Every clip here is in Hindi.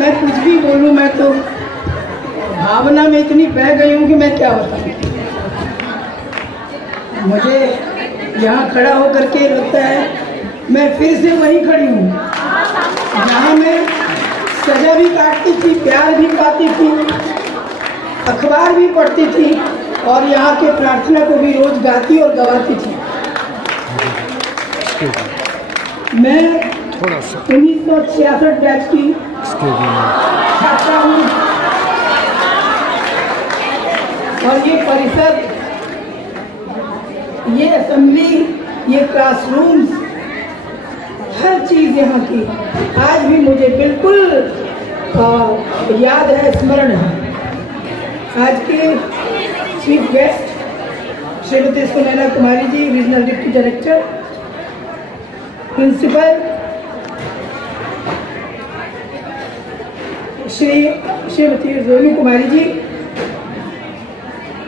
मैं कुछ भी बोलूं, मैं तो भावना में इतनी बह गई हूँ कि मैं क्या बताऊँ। मुझे यहाँ खड़ा होकर के लगता है मैं फिर से वहीं खड़ी हूँ जहाँ मैं सजा भी काटती थी, प्यार भी पाती थी, अखबार भी पढ़ती थी और यहाँ के प्रार्थना को भी रोज गाती और गवाती थी। मैं 1966 बैच की छात्रा हूँ और ये परिसर, ये असेंबली, ये क्लासरूम्स, हर चीज़ यहाँ की आज भी मुझे बिल्कुल याद है, स्मरण है। आज के chief guest Shrimati Sunaina Kumari ji, regional deputy director, principal Shrimati Ronu Kumari ji,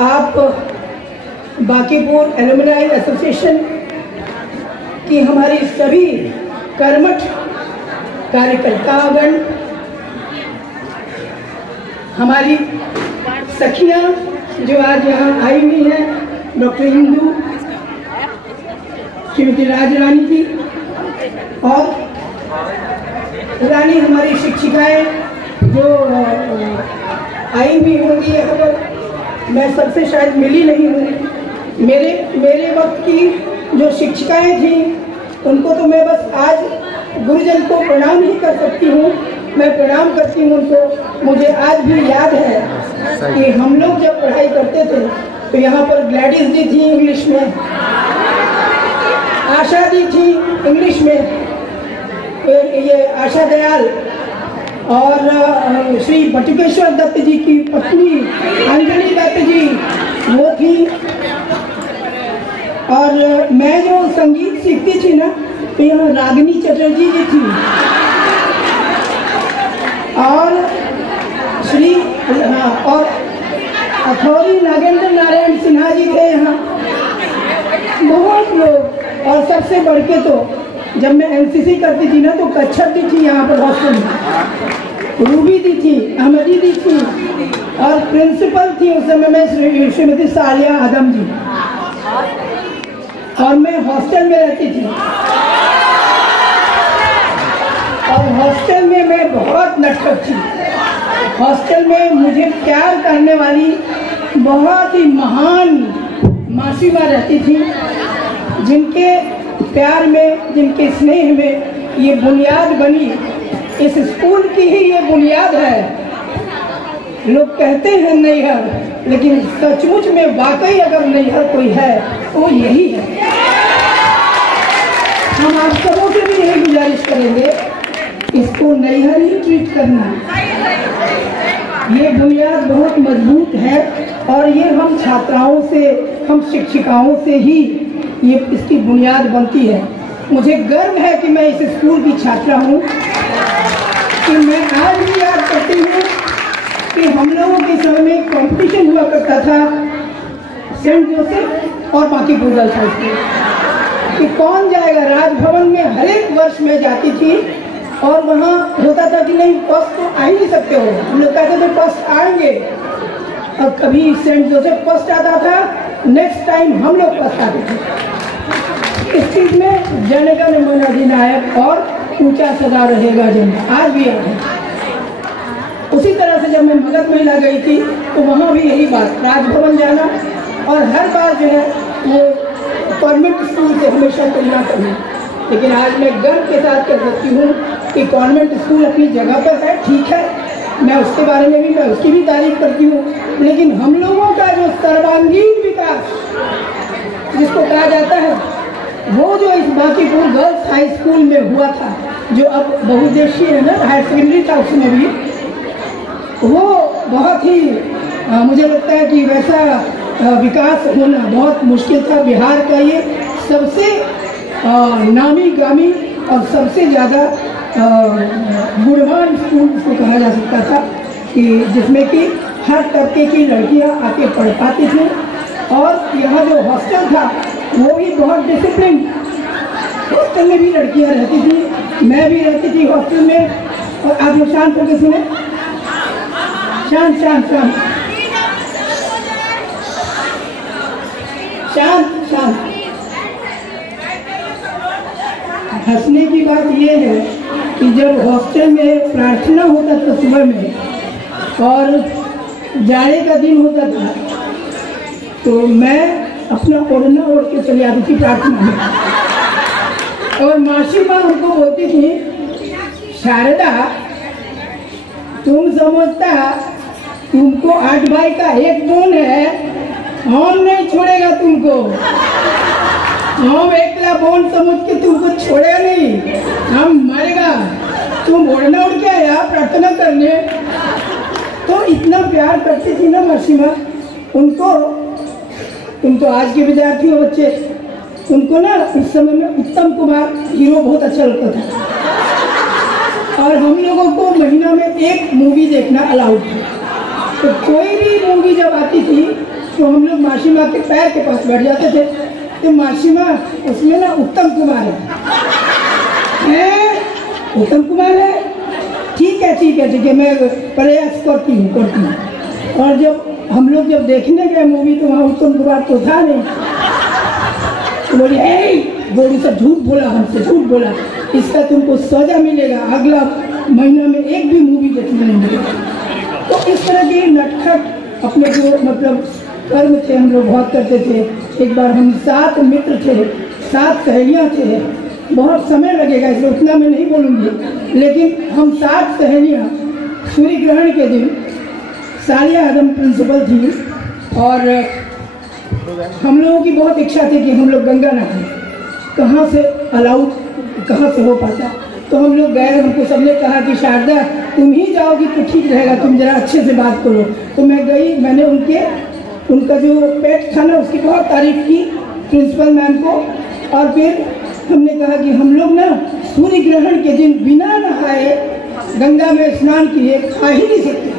आप बांकीपुर एलुमनाई एसोसिएशन की हमारी सभी कर्मठ कार्यकर्तागण, हमारी सखियां जो आज यहाँ आई हुई हैं, डॉक्टर इंदू, श्रीमती राजरानी जी और रानी हमारी शिक्षिकाएं जो आई हुई होंगी यहाँ पर, मैं सबसे शायद मिली नहीं हूँ। मेरे वक्त की जो शिक्षिकाएं थी उनको तो मैं बस आज गुरुजन को प्रणाम ही कर सकती हूँ, मैं प्रणाम करती हूँ उनको। मुझे आज भी याद है कि हम लोग जब पढ़ाई करते थे तो यहाँ पर ग्लैडिस दी थी इंग्लिश में, आशा दी थी इंग्लिश में, ये आशा दयाल, और श्री बटुकेश्वर दत्त जी की पत्नी अंजलि दत्त जी वो थी। और मैं जो संगीत सीखती थी ना तो यहाँ रागिनी चटर्जी जी थी और और अथौरी नागेंद्र नारायण सिन्हा जी थे यहाँ, बहुत लोग। और सबसे बढ़ के तो जब मैं एनसीसी करती थी ना तो कच्छप दी थी यहाँ पर हॉस्टल में, रूबी दी थी, अहमदी दी थी और प्रिंसिपल थी उस समय में श्रीमती सालिया आदम जी, और मैं हॉस्टल में रहती थी। और हॉस्टल में मैं बहुत नटखट थी। हॉस्टल में मुझे प्यार करने वाली बहुत ही महान मासीमा रहती थी, जिनके प्यार में, जिनके स्नेह में ये बुनियाद बनी। इस स्कूल की ही ये बुनियाद है। लोग कहते हैं नैहर, लेकिन सचमुच में वाकई अगर नैहर कोई है तो यही है। हम आप सबों से भी यही गुजारिश करेंगे, इसको नैहर ही ट्रीट करना। ये बुनियाद बहुत मजबूत है और ये हम छात्राओं से, हम शिक्षिकाओं से ही ये इसकी बुनियाद बनती है। मुझे गर्व है कि मैं इस स्कूल की छात्रा हूँ, कि मैं आज भी याद करती हूँ कि हम लोगों के समय में कंपटीशन हुआ करता था सेंट जोसेफ और बांकीपुर गर्ल्स हाई स्कूल कि कौन जाएगा। राजभवन में हर एक वर्ष में जाती थी और वहाँ होता था कि नहीं फर्स्ट तो आ ही नहीं सकते हो, हम लोग कहते थे फर्स्ट आएंगे, और कभी सेंट जोसेफ फर्स्ट आता था, नेक्स्ट टाइम हम लोग फर्स्ट आते थे। इस चीज में जन गण मन अधिनायक और ऊंचा सदा रहेगा जन, आज भी याद है। उसी तरह से जब मैं मगध महिला गई थी तो वहाँ भी यही बात, राजभवन जाना और हर बार जो है वो कॉन्वेंट स्कूल से हमेशा तुलना करना। लेकिन आज मैं गर्व के साथ कह सकती हूँ कि कॉन्वेंट स्कूल अपनी जगह पर है, ठीक है, मैं उसके बारे में भी, मैं उसकी भी तारीफ करती हूँ। लेकिन हम लोगों का जो सर्वांगीण विकास जिसको कहा जाता है, वो जो इस बांकीपुर गर्ल्स हाई स्कूल में हुआ था, जो अब बहुउद्देशीय है ना, हायर सेकेंडरी था उसमें भी, वो बहुत ही मुझे लगता है कि वैसा विकास होना बहुत मुश्किल था। बिहार का ये सबसे नामी गामी और सबसे ज़्यादा गुणवान स्कूल उसको कहा जा सकता था, कि जिसमें कि हर तबके की लड़कियां आके पढ़ पाती थी। और यहाँ जो हॉस्टल था वो भी बहुत डिसिप्लिन, हॉस्टल में भी लड़कियां रहती थी, मैं भी रहती थी हॉस्टल में। और आप लोग शांत होकर सुने, शांत शांत शांत शांत शांत। हंसने की बात ये है कि जब हॉस्टल में प्रार्थना होता था सुबह में और जाड़े का दिन होता था तो मैं अपना ओढ़ना ओढ़ के चली आती थी प्रार्थना में। और मासी माँ हमको बोलती थी, शारदा तुम समझता तुमको 8 भाई का एक बूंद है, हम नहीं छोड़ेगा तुमको, हम एकला बूंद समझ के तुमको छोड़ेगा नहीं, हम मरेगा। तुम ओढ़ना उड़ के आया प्रार्थना करने। तो इतना प्यार करती थी ना मासी माँ उनको। तुम तो आज के विद्यार्थी हो बच्चे, उनको ना उस समय में उत्तम कुमार हीरो बहुत अच्छा लगता था और हम लोगों को महीना में एक मूवी देखना अलाउड था। तो कोई भी मूवी जब आती थी तो हम लोग मासी माँ के पैर के पास बैठ जाते थे। तो मासी माँ उसमें ना उत्तम कुमार है, उत्तम कुमार है, ठीक है ठीक है ठीक है, मैं प्रयास करती हूँ। और जब हम लोग जब देखने गए मूवी तो वहाँ उत्तम कुमार तो था नहीं। तो बोली गोलू सब झूठ बोला, हमसे झूठ बोला, इसका तुमको सजा मिलेगा, अगला महीना में एक भी मूवी देखने नहीं मिलेगा। तो इस तरह की नटखट अपने जो मतलब कर्म थे हम लोग बहुत करते थे। एक बार हम 7 मित्र थे, 7 सहेलियाँ थे, बहुत समय लगेगा इसलिए उतना मैं नहीं बोलूँगी, लेकिन हम 7 सहेलियाँ सूर्य ग्रहण के दिन, सालिया आदम प्रिंसिपल थी और हम लोगों की बहुत इच्छा थी कि हम लोग गंगा नहाएं। कहाँ से अलाउड कहाँ से हो पाता, तो हम लोग गए। हमको सबने कहा कि शारदा तुम ही जाओगी तो ठीक रहेगा, तुम जरा अच्छे से बात करो। तो मैं गई, मैंने उनका जो पेट था ना उसकी बहुत तारीफ की प्रिंसिपल मैम को। और फिर हमने कहा कि हम लोग ना सूर्य ग्रहण के दिन बिना नहाए गंगा में स्नान किए खा ही नहीं सकते,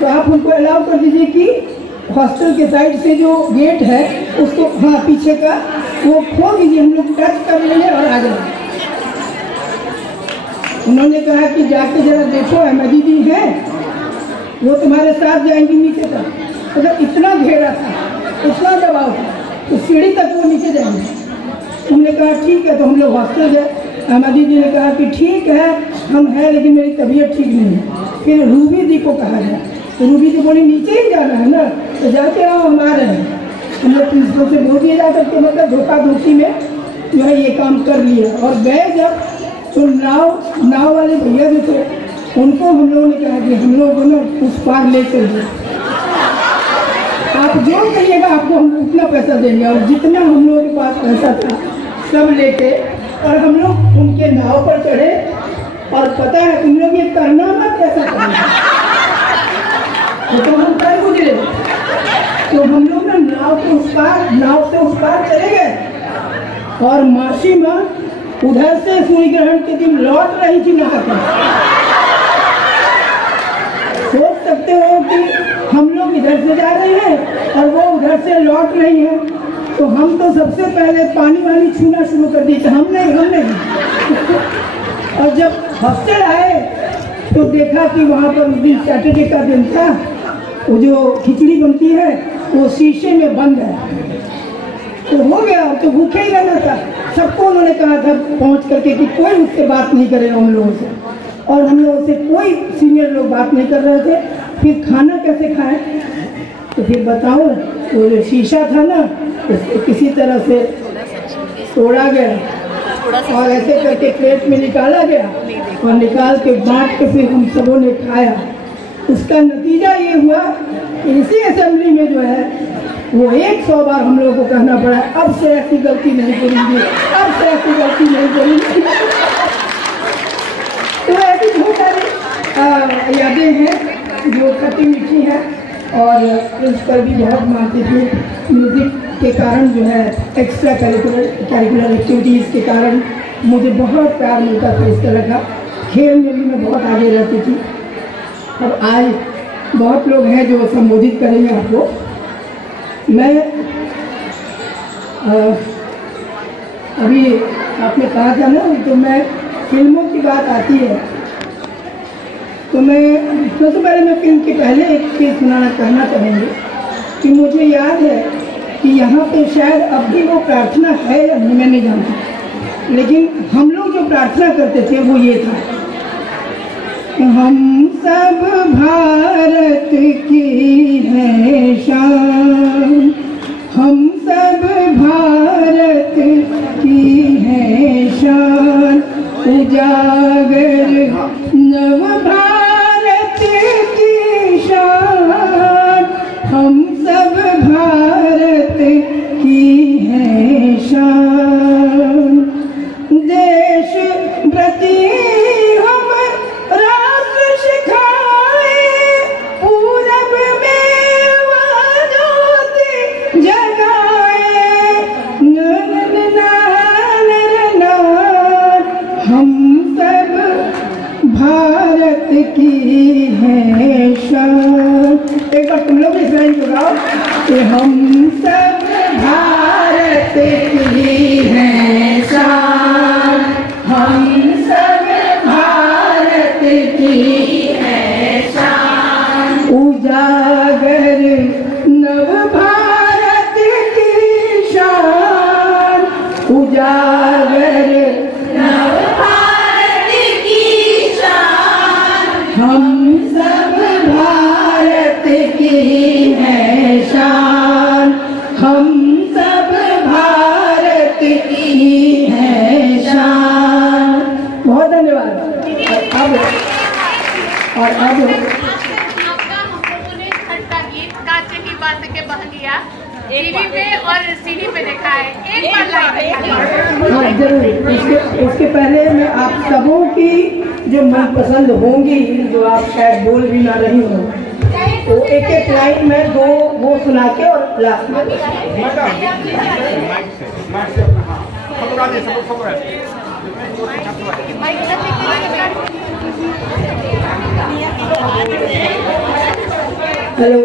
तो आप हमको अलाउ कर दीजिए कि हॉस्टल के साइड से जो गेट है उसको, हाँ पीछे का, वो खोल दीजिए, हम लोग टच कर लेंगे और आ जाएंगे। उन्होंने कहा कि जाके जरा देखो अहमद दीदी है, वो तुम्हारे साथ जाएंगी नीचे तक। मतलब इतना घेरा था, इतना दबाव था, तो सीढ़ी तक वो नीचे जाएंगे। हमने कहा ठीक है, तो हम लोग हॉस्टल गए। अहमद दीदी ने कहा कि ठीक है हम हैं, लेकिन मेरी तबीयत ठीक नहीं है। फिर रूबी दी को कहा गया, तो रूबी दी बोली नीचे ही जाना है ना, तो जाके आओ, हम आ रहे हैं। हम लोग प्रिंसिपल से बोल दिया जा सकते, मतलब धोखा धोखी में जो है ये काम कर लिया। और गए जब, तो नाव वाले भैया जो थे उनको हम लोगों ने कहा कि हम लोग को ना उस पार ले चलिए, आप जो कहिएगा आपको हम उतना पैसा देंगे। और जितना हम लोगों के पास पैसा था सब लेके, और हम लोग उनके नाव पर चढ़े। और पता है तुम लोग ये करना मत, कैसा करना, तो हम कर गुजरे। तो हम लोग ना नाव से उस पार चले गए और मासी माँ उधर से सूर्य ग्रहण के दिन लौट रही थी नहाकर। सोच सकते हो कि हम लोग इधर से जा रहे हैं और वो उधर से लौट रही है। तो हम तो सबसे पहले पानी वाली छूना शुरू कर दी, हम नहीं। और जब हॉस्टल आए तो देखा कि वहाँ पर उस दिन सैटरडे का दिन था, वो जो खिचड़ी बनती है वो शीशे में बंद है। तो हो गया, तो भूखे ही रहना था। सबको उन्होंने कहा था पहुँच करके कि कोई उससे बात नहीं करेगा उन लोगों से, और हम लोगों से कोई सीनियर लोग बात नहीं कर रहे थे। फिर खाना कैसे खाएं, तो फिर बताओ, वो जो शीशा था ना उसको किसी तरह से तोड़ा गया और ऐसे करके प्लेट में निकाला गया और निकाल के बांट के फिर हम सबों ने खाया। उसका नतीजा ये हुआ कि इसी असेंबली में जो है वो 100 बार हम लोगों को कहना पड़ा, अब से ऐसी गलती नहीं करेंगे, अब से ऐसी गलती नहीं करेंगे। तो ऐसी बहुत सारी यादें हैं जो खट्टी मीठी हैं। और प्रिंसिपल भी बहुत मानती थी। म्यूज़िक के कारण जो है एक्स्ट्रा करिकुलर एक्टिविटीज़ के कारण मुझे बहुत प्यार मिलता था इस तरह का। खेल में भी मैं बहुत आगे रहती थी। अब आज बहुत लोग हैं जो संबोधित करेंगे आपको। मैं अभी आपने कहा था ना, तो मैं फिल्मों की बात आती है तो मैं सबसे पहले मैं फिल्म के पहले एक चीज़ कहना चाहेंगे कि मुझे याद है कि यहाँ पे शायद अब भी वो प्रार्थना है या नहीं मैं नहीं जानता, लेकिन हम लोग जो प्रार्थना करते थे वो ये था, हम सब भारत की है शान, हम सब भारत की है शान, उजागर नव भारत की शान, हम सब भारत की है शान, देश प्रति हम राष्ट्र सिखाए, पूरब में वह ज्योति जगाए, हम सब भारत की है शान। एक बार तुम लोग इस लाइन को गाओ कि हम सब भारत की है शान, हम सब भारत की है शान, उजागर नव भारत की शान, उजागर नव भारत की शान, हम सब भारत की है शान, हम सब भारत की है शान। बहुत धन्यवाद। और अब टीवी पे और सीडी पे देखा है, एक बार लाइव। हाँ जरूर, इसके पहले मैं आप सबों की जो मनपसंद होंगी, जो आप शायद बोल भी ना रही हो, तो एक एक लाइन में दो वो सुना के और लास्ट में हेलो।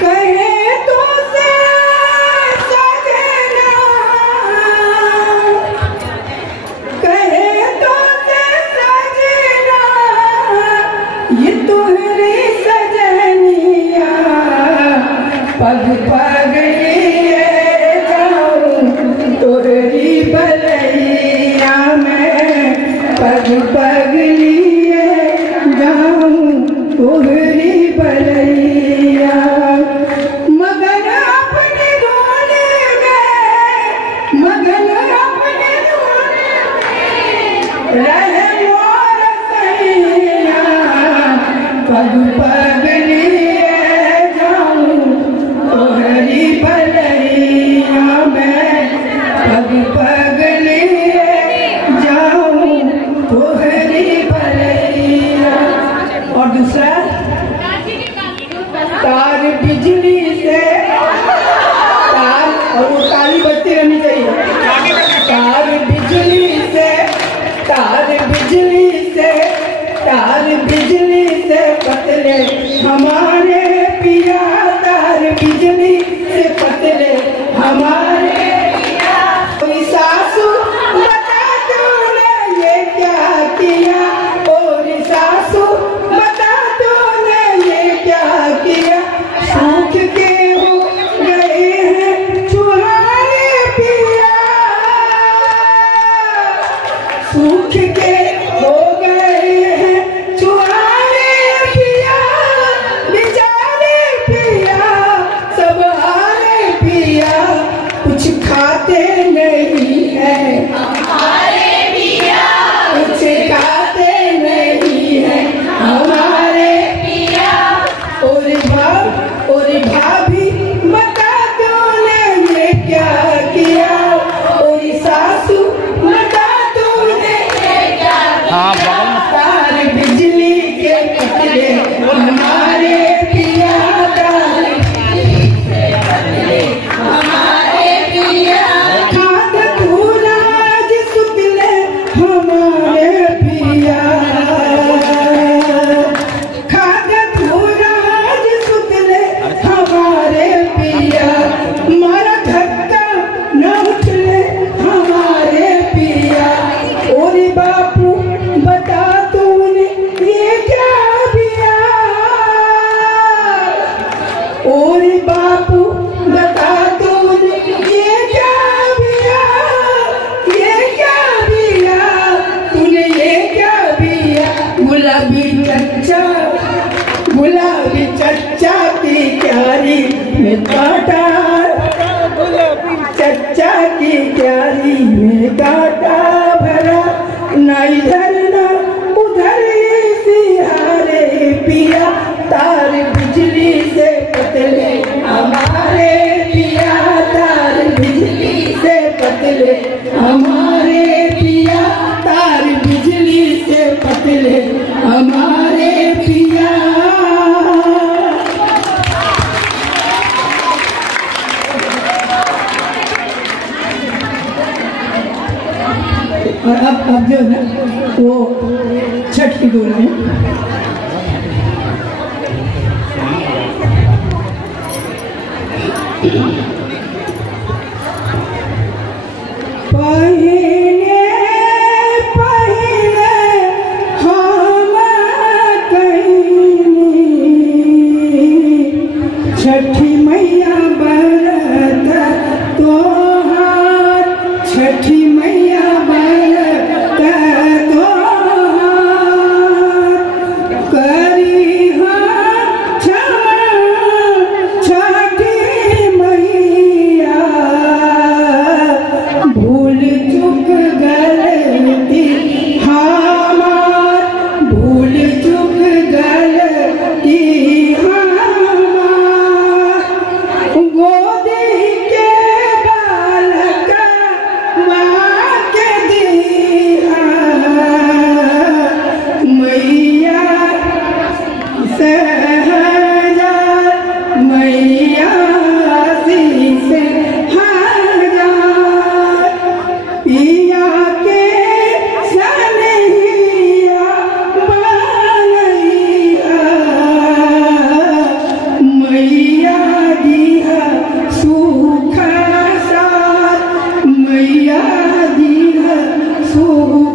कहे तो से सजना, कहे तो से सजना, ये तुम्हारी सजनिया, पग पग लिए जाऊं तोहरी बलैया में, पग पग लिए जाऊं तोहरी बलैया, मगन अपने रोने में, मगन अपने रोने में रहे मोर सैया, पग पग लिए जाऊं तोहरी बलैया में, पग पग लिए जाऊं तोहरी बलैया। और दूसरा तार बिजली से, तार और वो ताली बजती रहनी चाहिए, तार बिजली से, तार बिजली से, तार बिजली से पतले हमारे पिया, तार बिजली से पतले हमारे पिया, कोई सासू बता तूने ये क्या किया, और सासू बता तूने ये क्या किया, सूख के हो गए हैं चुहारे पिया, सूख के हो गए हैं चुहारे पिया, गुलाबी चच्चा की क्यारी में काटा, चच्चा की क्यारी में काटा भरा, ना इधर ना उधर सिहारे पिया, तार बिजली से पतले हमारे पिया, तार बिजली से पतले हमारे पिया, तार बिजली से पतले हमारे पिया। और अब जो है वो छठ की डोर है। पहले पहले हम कहीं छठी मैया बरत तोहार, छठी मैया बरत तोहार, करी हाँ छठी मैया, भूल चुक गलती हमार, भूल चुक गलती हमार, गोदी के बालक माँ के दिया, मैया सहजा, मैया शीश हजार, पिया के सनहिया बनैया, मैया दिया सुख साथ, मैया दिया सुख